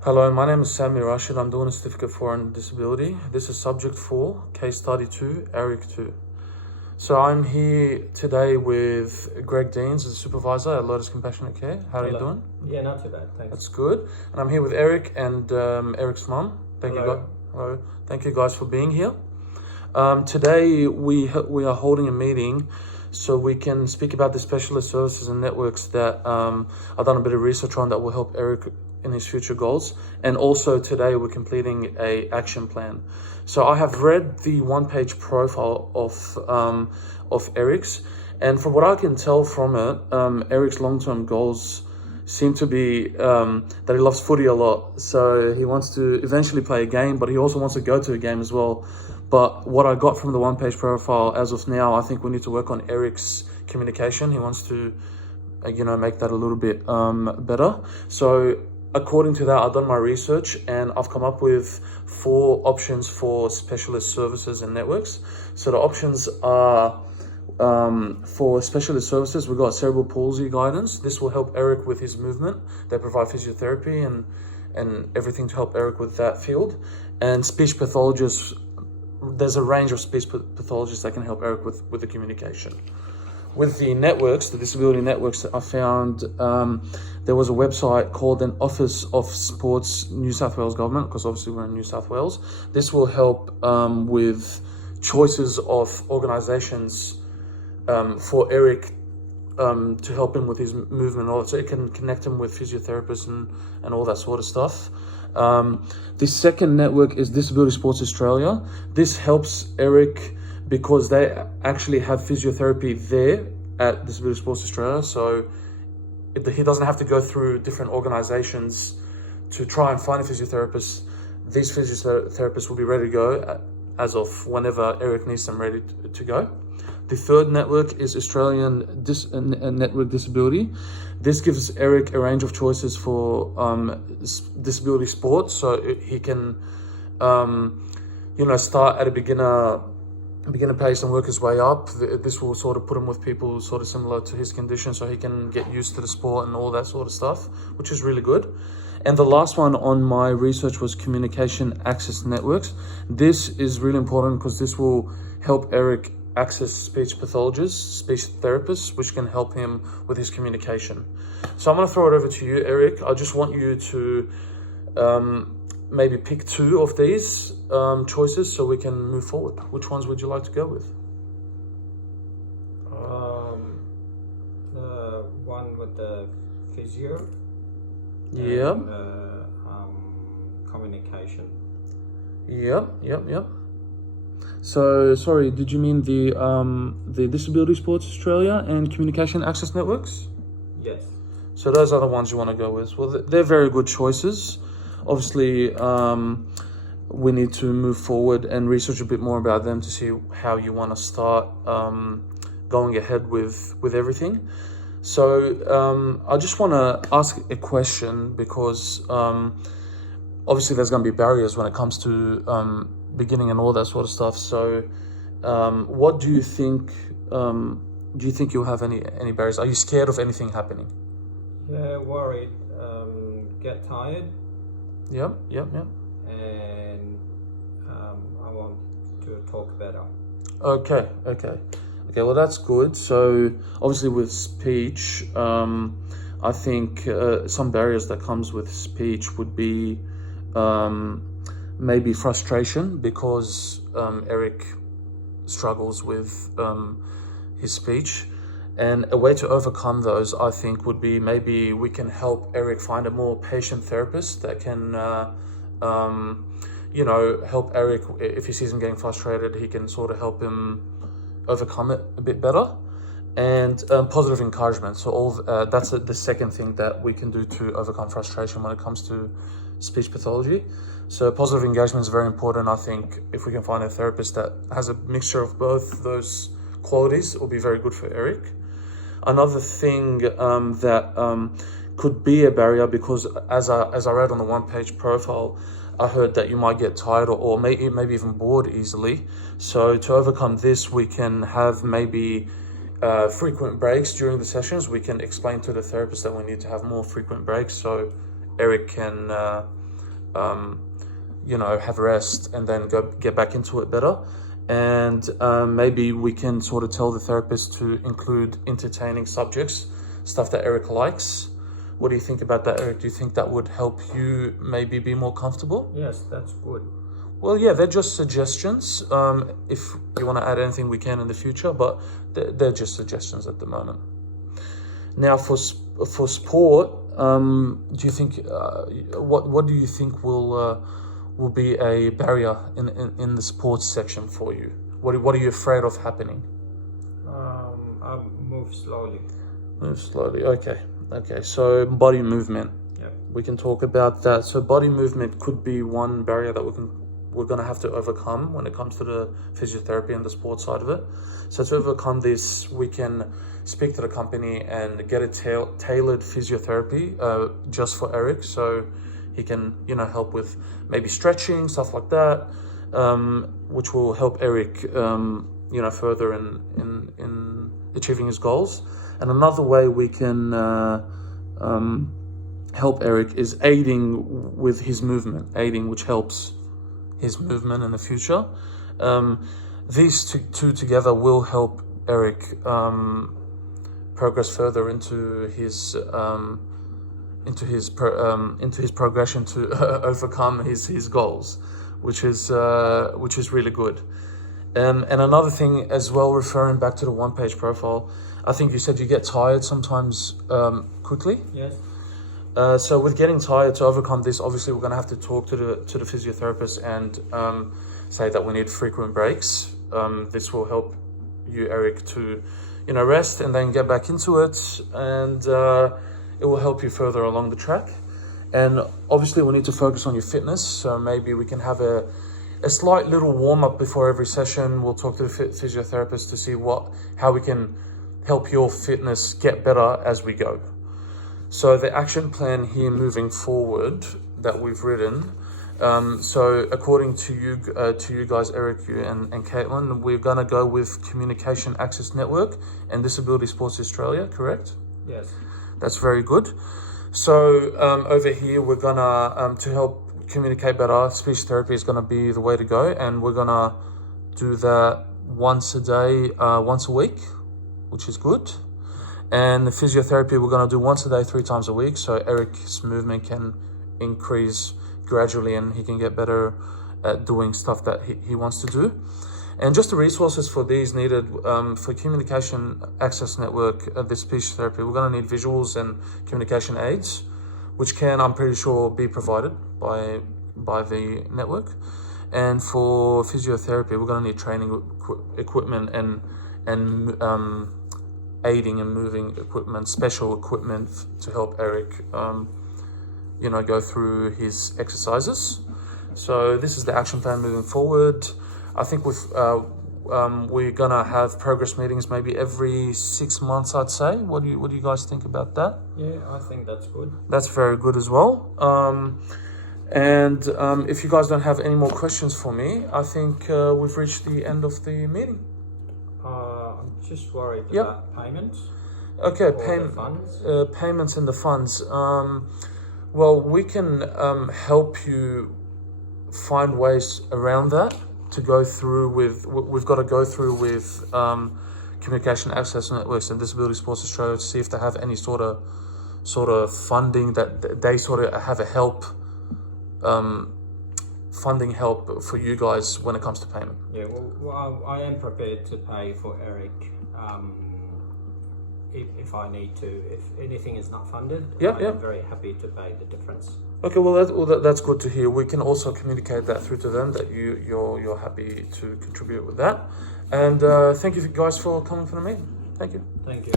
Hello, my name is Sami Rashid. I'm doing a certificate for on disability. This is subject 4, case study 2, Erik 2. So I'm here today with Greg Deans, the supervisor at Lotus Compassionate Care. How are you doing? Yeah, not too bad, thanks. That's good. And I'm here with Erik and Erik's mum. Thank you guys. Hello. Thank you guys for being here. Today we are holding a meeting so we can speak about the specialist services and networks that I've done a bit of research on that will help Erik in his future goals. And also today we're completing a action plan. So I have read the one-page profile of Erik's, and from what I can tell from it, Erik's long-term goals seem to be that he loves footy a lot. So he wants to eventually play a game, but he also wants to go to a game as well. But what I got from the one-page profile as of now, I think we need to work on Erik's communication. He wants to, make that a little bit better. So according to that, I've done my research and I've come up with 4 options for specialist services and networks. So the options are, for specialist services, we've got cerebral palsy guidance. This will help Erik with his movement. They provide physiotherapy and everything to help Erik with that field. And speech pathologists, there's a range of speech pathologists that can help Erik with the communication. With the networks, the disability networks, I found there was a website called an Office of Sports New South Wales Government, because obviously we're in New South Wales. This will help with choices of organisations for Erik to help him with his movement and all that. So it can connect him with physiotherapists and all that sort of stuff. The second network is Disability Sports Australia. This helps Erik because they actually have physiotherapy there at Disability Sports Australia. So he doesn't have to go through different organisations to try and find a physiotherapist. These physiotherapists will be ready to go as of whenever Erik needs them ready to go. The third network is Australian Network Disability. This gives Erik a range of choices for disability sports, so he can, start at a beginner pace and work his way up. This will sort of put him with people sort of similar to his condition, so he can get used to the sport and all that sort of stuff, which is really good. And the last one on my research was communication access networks. This is really important because this will help Erik access speech pathologists, speech therapists, which can help him with his communication. So I'm going to throw it over to you, Erik. I just want you to maybe pick 2 of these choices so we can move forward. Which ones would you like to go with? The one with the physio. Yeah. Communication. Yep. So, sorry, did you mean the Disability Sports Australia and Communication Access Networks? Yes. So those are the ones you want to go with. Well, they're very good choices. Obviously, we need to move forward and research a bit more about them to see how you want to start going ahead with everything. So I just want to ask a question because obviously there's going to be barriers when it comes to beginning and all that sort of stuff. So what do you think? Do you think you'll have any barriers? Are you scared of anything happening? Yeah, worried. Get tired. Yep. And I want to talk better. Okay, well that's good. So obviously with speech, I think some barriers that comes with speech would be maybe frustration, because Erik struggles with his speech. And a way to overcome those, I think, would be maybe we can help Erik find a more patient therapist that can, help Erik. If he sees him getting frustrated, he can sort of help him overcome it a bit better. And positive encouragement. So that's the second thing that we can do to overcome frustration when it comes to speech pathology. So positive engagement is very important. I think if we can find a therapist that has a mixture of both those qualities, it will be very good for Erik. Another thing that could be a barrier, because as I read on the one-page profile, I heard that you might get tired or maybe even bored easily. So to overcome this, we can have maybe frequent breaks during the sessions. We can explain to the therapist that we need to have more frequent breaks so Erik can have rest and then get back into it better. And maybe we can sort of tell the therapist to include entertaining subjects, stuff that Erik likes. What do you think about that, Erik? Do you think that would help you maybe be more comfortable? Yes, that's good. Well, yeah, they're just suggestions. If you want to add anything, we can in the future, but they're just suggestions at the moment. Now, for sport, do you think what do you think will be a barrier in the sports section for you? What are you afraid of happening? I move slowly. Move slowly. Okay. So body movement. Yep. We can talk about that. So body movement could be one barrier that we're going to have to overcome when it comes to the physiotherapy and the sports side of it. So to overcome this, we can speak to the company and get a tailored physiotherapy just for Erik, so he can help with maybe stretching, stuff like that, which will help Erik further in achieving his goals. And another way we can help Erik is aiding with his movement, which helps his movement in the future. These two together will help Erik progress further into his progression to overcome his goals, which is really good. And another thing as well, referring back to the one-page profile, I think you said you get tired sometimes quickly. Yes. So with getting tired, to overcome this, obviously we're going to have to talk to the physiotherapist and say that we need frequent breaks. This will help you, Erik, to rest and then get back into it, and it will help you further along the track. And obviously we need to focus on your fitness, so maybe we can have a slight little warm-up before every session. We'll talk to the physiotherapist to see how we can help your fitness get better as we go. So the action plan here moving forward that we've written, so according to you guys, Erik, you and Caitlin, we're going to go with Communication Access Network and Disability Sports Australia, correct? Yes. That's very good. So over here, we're going to help communicate better, speech therapy is going to be the way to go, and we're going to do that once a day, once a week, which is good. And the physiotherapy we're going to do once a day, 3 times a week, so Erik's movement can increase gradually and he can get better at doing stuff that he wants to do. And just the resources for these needed for Communication Access Network, this speech therapy, we're going to need visuals and communication aids, which can, I'm pretty sure, be provided by the network. And for physiotherapy, we're going to need training equipment and aiding and moving equipment, special equipment to help Erik, go through his exercises. So this is the action plan moving forward. I think we're gonna have progress meetings maybe every 6 months, I'd say. What do you guys think about that? Yeah, I think that's good. That's very good as well. If you guys don't have any more questions for me, I think we've reached the end of the meeting. I'm just worried about payments. Okay, funds. Payments and the funds. Well, we can help you find ways around that to go through with. We've got to go through with Communication Access Networks and Disability Sports Australia to see if they have any sort of funding that they sort of have a funding help for you guys when it comes to payment. Yeah, well, I am prepared to pay for Erik if I need to. If anything is not funded, I'm very happy to pay the difference. Okay, well that's good to hear. We can also communicate that through to them that you're happy to contribute with that. And thank you guys for coming for the meeting. Thank you. Thank you.